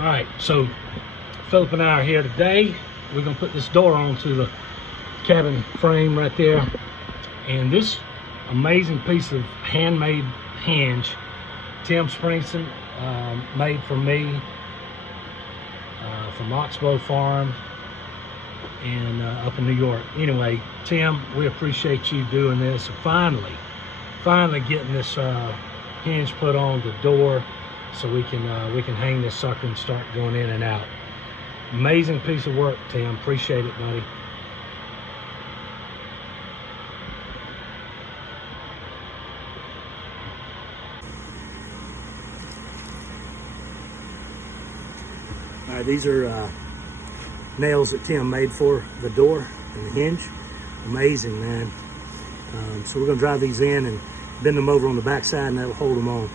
All right, so Philip and I are here today. We're gonna put this door onto the cabin frame right there. And this amazing piece of handmade hinge, Tim Springston made for me from Oxbow Farm and up in New York. Anyway, Tim, we appreciate you doing this. Finally getting this hinge put on the door so we can hang this sucker and start going in and out. Amazing piece of work, Tim. Appreciate it, buddy. All right, these are nails that Tim made for the door and the hinge. Amazing, man. So we're gonna drive these in and bend them over on the back side, and that'll hold them on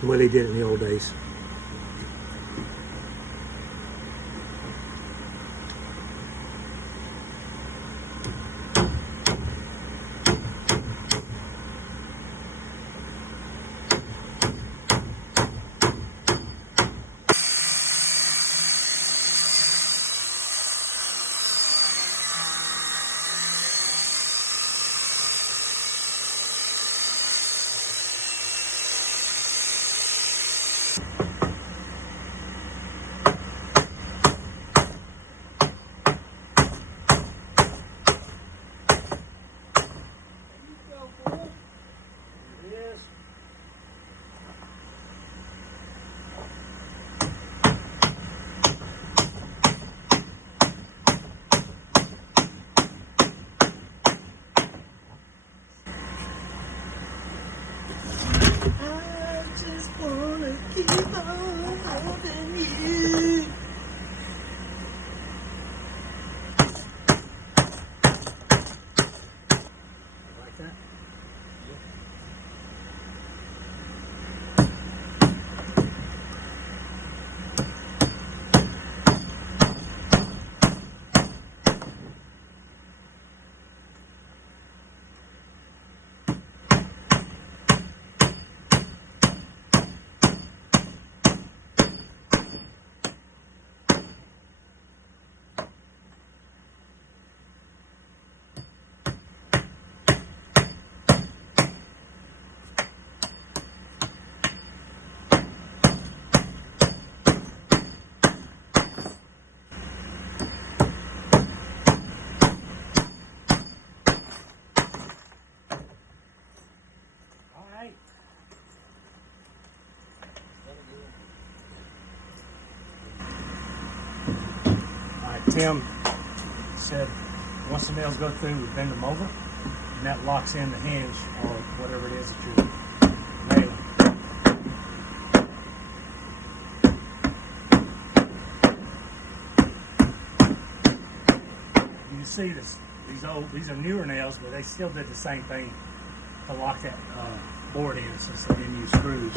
the way they did it in the old days. Tim said once the nails go through, we bend them over, and that locks in the hinge or whatever it is that you're nailing. You can see this. These are newer nails, but they still did the same thing to lock that board in, since they didn't use screws.